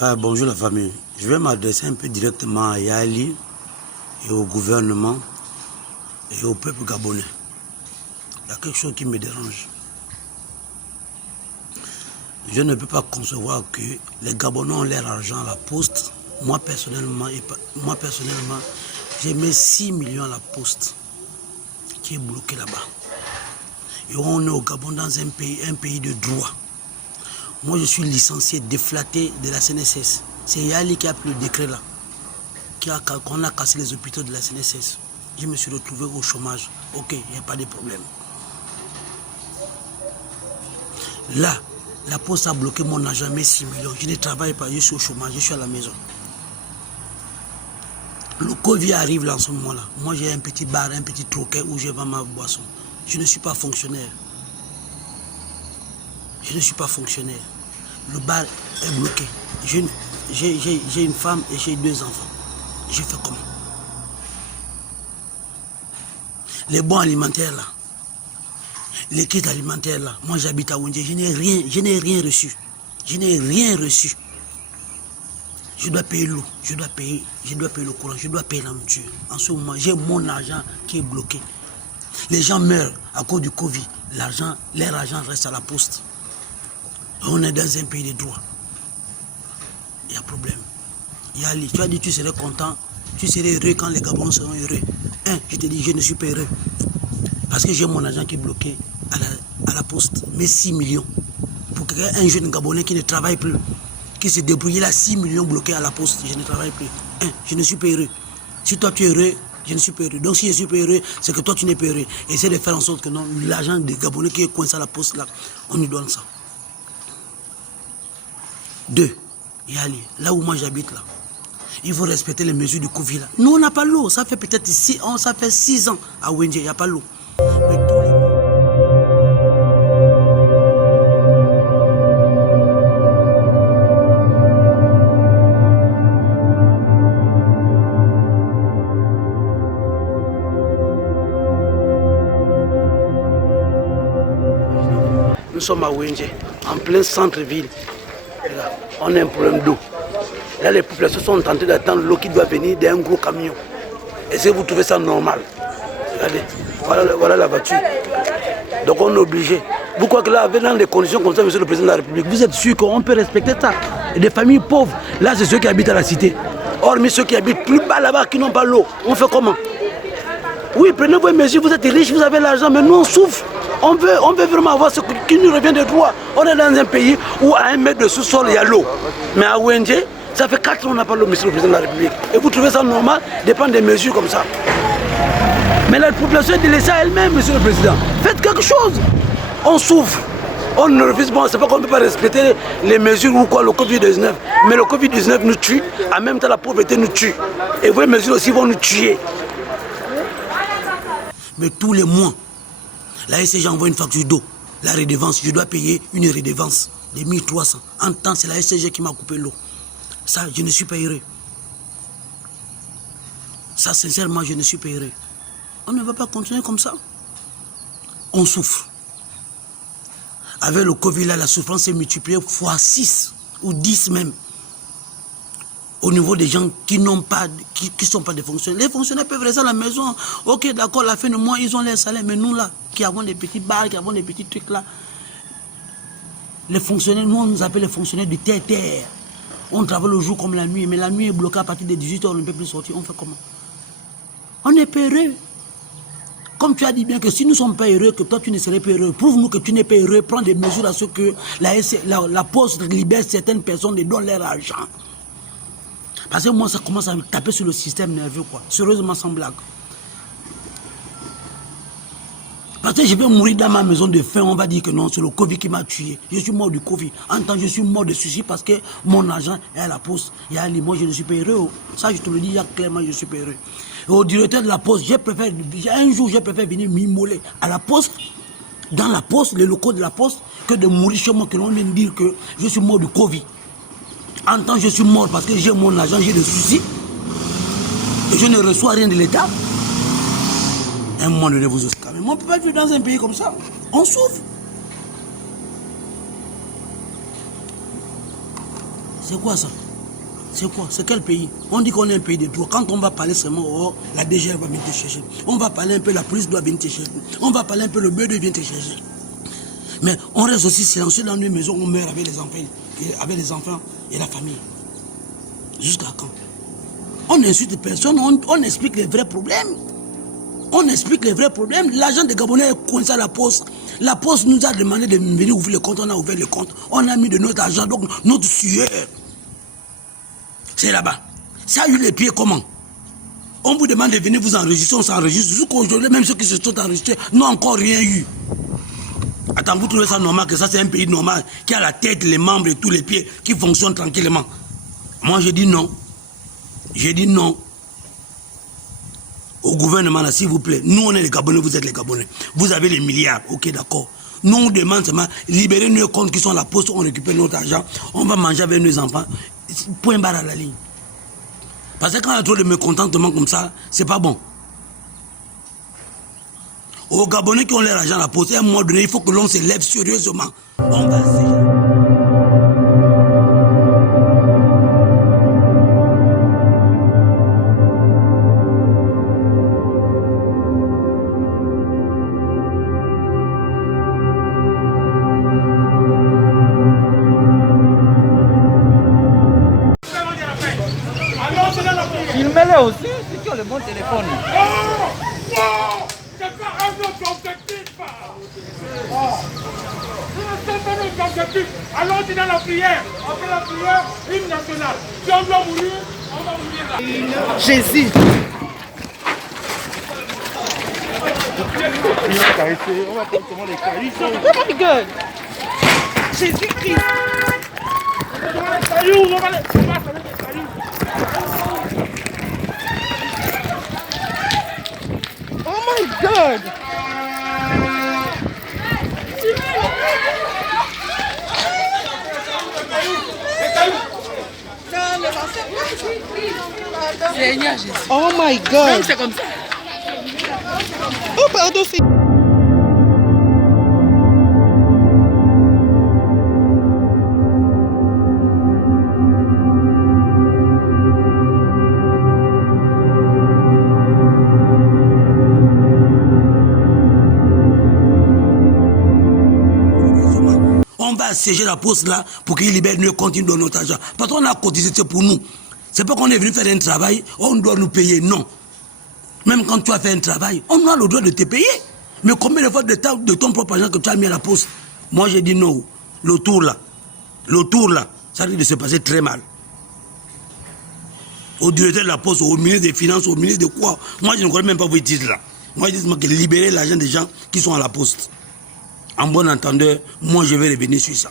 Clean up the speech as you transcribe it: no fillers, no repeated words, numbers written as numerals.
Bonjour la famille. Je vais m'adresser un peu directement à Yali et au gouvernement et au peuple gabonais. Il y a quelque chose qui me dérange. Je ne peux pas concevoir que les Gabonais ont leur argent à la poste. Moi personnellement, j'ai mis 6 millions à la poste qui est bloqué là-bas. Et on est au Gabon dans un pays de droit. Moi, je suis licencié, déflaté de la CNSS. C'est Yali qui a pris le décret là, qu'on a cassé les hôpitaux de la CNSS. Je me suis retrouvé au chômage. Ok, il n'y a pas de problème. Là, la poste a bloqué mon argent, mes 6 millions. Je ne travaille pas, je suis au chômage, je suis à la maison. Le Covid arrive là en ce moment-là. Moi, j'ai un petit bar, un petit troquet où je vends ma boisson. Je ne suis pas fonctionnaire. Je ne suis pas fonctionnaire. Le bar est bloqué. J'ai une femme et j'ai 2 enfants. Je fais comment? Les bons alimentaires là, les kits alimentaires là, moi j'habite à Wendje, je n'ai rien reçu. Je n'ai rien reçu. Je dois payer l'eau, je dois payer le courant, je dois payer la nourriture. En ce moment, j'ai mon argent qui est bloqué. Les gens meurent à cause du Covid. Leur argent reste à la poste. On est dans un pays de droit. Il y a problème. Yali, tu as dit que tu serais content, tu serais heureux quand les Gabonais seront heureux. Je te dis, je ne suis pas heureux. Parce que j'ai mon argent qui est bloqué à la poste. Mes 6 millions. Pour un jeune Gabonais qui ne travaille plus, qui se débrouille, il a 6 millions bloqués à la poste. Je ne travaille plus. Je ne suis pas heureux. Si toi tu es heureux, je ne suis pas heureux. Donc si je suis pas heureux, c'est que toi tu n'es pas heureux. Essaie de faire en sorte que non, l'argent des Gabonais qui est coincé à la poste là, on lui donne ça. 2. Yali, là où moi j'habite là, il faut respecter les mesures du Covid là. Nous on n'a pas l'eau, ça fait peut-être 6 ans à Wendje, il n'y a pas l'eau. Nous sommes à Wendje, en plein centre-ville. On a un problème d'eau. Là, les populations sont en train d'attendre l'eau qui doit venir d'un gros camion. Est-ce que vous trouvez ça normal? Regardez, voilà la voiture. Donc on est obligé. Vous croyez que là, dans des conditions comme ça, monsieur le président de la République, vous êtes sûr qu'on peut respecter ça? Et des familles pauvres, là, c'est ceux qui habitent à la cité. Hormis ceux qui habitent plus bas là-bas, qui n'ont pas l'eau. On fait comment? Oui, prenez vos mesures, vous êtes riches, vous avez l'argent, mais nous on souffre. On veut vraiment avoir ce qui nous revient de droit. On est dans un pays où à 1 mètre de sous-sol, il y a l'eau. Mais à Wendje, ça fait 4 ans qu'on n'a pas l'eau, monsieur le président de la République. Et vous trouvez ça normal de prendre des mesures comme ça? Mais la population est délaissée à elle-même, monsieur le président. Faites quelque chose. On souffre. On ne refuse pas, c'est pas qu'on ne peut pas respecter les mesures ou quoi, le Covid-19. Mais le Covid-19 nous tue, en même temps la pauvreté nous tue. Et vos mesures aussi vont nous tuer. Mais tous les mois, la SCG envoie une facture d'eau. La redevance, je dois payer une redevance de 1300. En temps, c'est la SCG qui m'a coupé l'eau. Ça, je ne suis pas heureux. Ça, sincèrement, je ne suis pas heureux. On ne va pas continuer comme ça. On souffre. Avec le Covid, là, la souffrance est multipliée fois 6 ou 10 même. Au niveau des gens qui n'ont pas, qui sont pas des fonctionnaires. Les fonctionnaires peuvent rester à la maison. Ok, d'accord, à la fin du mois, ils ont leur salaire. Mais nous, là, qui avons des petits bars, qui avons des petits trucs là, les fonctionnaires, nous, on nous appelle les fonctionnaires du terre-terre. On travaille le jour comme la nuit, mais la nuit est bloquée à partir de 18h, on ne peut plus sortir. On fait comment? On est pas heureux. Comme tu as dit bien que si nous ne sommes pas heureux, que toi tu ne serais pas heureux, prouve-nous que tu n'es pas heureux, prends des mesures à ce que la poste libère certaines personnes et donne leur argent. Parce que moi, ça commence à me taper sur le système nerveux, quoi. Sérieusement, sans blague. Parce que je vais mourir dans ma maison de faim, on va dire que non, c'est le Covid qui m'a tué. Je suis mort du Covid. En tant que je suis mort de suicide parce que mon argent est à la poste. Il y a moi, je ne suis pas heureux. Ça, je te le dis clairement, je ne suis pas heureux. Et au directeur de la poste, un jour, j'ai préféré venir m'immoler à la poste, dans la poste, les locaux de la poste, que de mourir chez moi, que l'on vienne dire que je suis mort du Covid. En tant que je suis mort parce que j'ai mon argent, j'ai des soucis, et je ne reçois rien de l'État. À un moment donné, vous aussi. Mais on ne peut pas vivre dans un pays comme ça. On souffre. C'est quoi ça? C'est quoi? C'est quel pays? On dit qu'on est un pays de droit. Quand on va parler seulement, oh, la DG va venir te chercher. On va parler un peu, la police doit venir te chercher. On va parler un peu, le BD vient te chercher. Mais on reste aussi silencieux dans une maison, on meurt avec les enfants et la famille. Jusqu'à quand? On n'insulte personne, on explique les vrais problèmes. On explique les vrais problèmes. L'agent des Gabonais est coincé à la poste. La poste nous a demandé de venir ouvrir le compte. On a ouvert le compte. On a mis de notre argent, donc notre sueur. C'est là-bas. Ça a eu les pieds comment? On vous demande de venir vous enregistrer, on s'enregistre. Jusqu'aujourd'hui, même ceux qui se sont enregistrés n'ont encore rien eu. Attends, vous trouvez ça normal que ça c'est un pays normal qui a la tête, les membres et tous les pieds qui fonctionnent tranquillement? Moi je dis non. Je dis non. Au gouvernement là, s'il vous plaît. Nous on est les Gabonais, vous êtes les Gabonais. Vous avez les milliards, ok d'accord. Nous on demande seulement libérer nos comptes qui sont à la poste, on récupère notre argent, on va manger avec nos enfants. Point barre à la ligne. Parce que quand il y a trop de mécontentement comme ça, c'est pas bon. Aux Gabonais qui ont leur argent à la poste, à un moment donné, il faut que l'on se lève sérieusement. On va filmez-les aussi, ceux qui ont le bon téléphone. Non, c'est pas un autre objectif. C'est pas notre objectif. Allons-y dans la prière. Après la prière, hymne national. Si on doit mourir, on va mourir là. Jésus. On va prendre comment les cailloux. Oh my God. Jésus-Christ. Les cailloux, on va les cailloux. Oh my God. Seigneur Jésus. Oh my God. C'est comme ça. Oh pardon, c'est... On va assiéger la poste là pour qu'ils libèrent nos comptes de notre argent. Parce qu'on a cotisé, c'est pour nous. C'est pas qu'on est venu faire un travail, on doit nous payer, non. Même quand tu as fait un travail, on a le droit de te payer. Mais combien de fois de ton propre argent que tu as mis à la poste? Moi j'ai dit non. Le tour là, ça risque de se passer très mal. Au directeur de la poste, au ministre des Finances, au ministre de quoi? Moi je ne connais même pas vos titres là. Moi je dis que libérer l'argent des gens qui sont à la poste. En bon entendeur, moi je vais revenir sur ça.